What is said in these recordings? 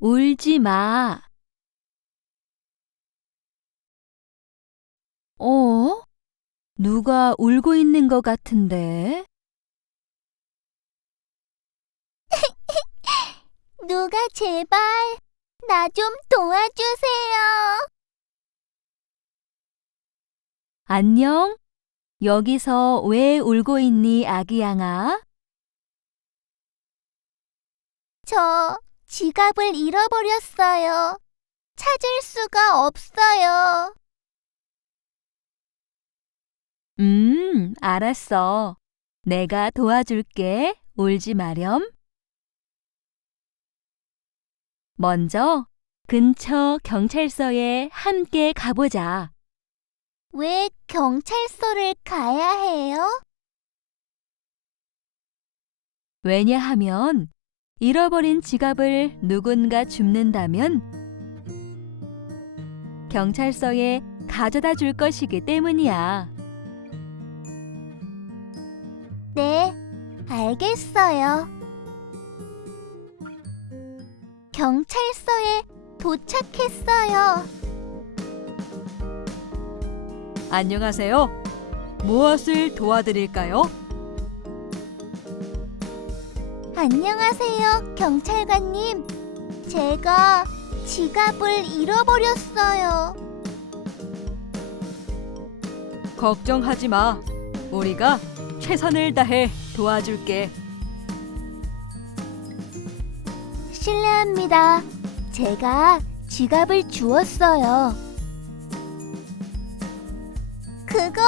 울지 마. 어? 누가 울고 있는 것 같은데? 누가 제발 나 좀 도와주세요. 안녕? 여기서 왜 울고 있니, 아기 양아? 저 지갑을 잃어버렸어요. 찾을 수가 없어요. 알았어. 내가 도와줄게. 울지 마렴. 먼저 근처 경찰서에 함께 가보자. 왜 경찰서를 가야 해요? 왜냐하면 잃어버린 지갑을 누군가 줍는다면 경찰서에 가져다 줄 것이기 때문이야. 네, 알겠어요. 경찰서에 도착했어요. 안녕하세요. 무엇을 도와드릴까요? 안녕하세요, 경찰관님. 제가 지갑을 잃어버렸어요. 걱정하지 마. 우리가 최선을 다해 도와줄게. 실례합니다. 제가 지갑을 주웠어요. 그거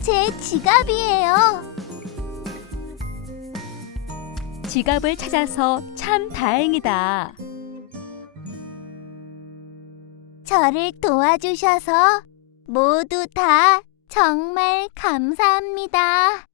제 지갑이에요. 지갑을 찾아서 참 다행이다. 저를 도와주셔서 모두 다 정말 감사합니다.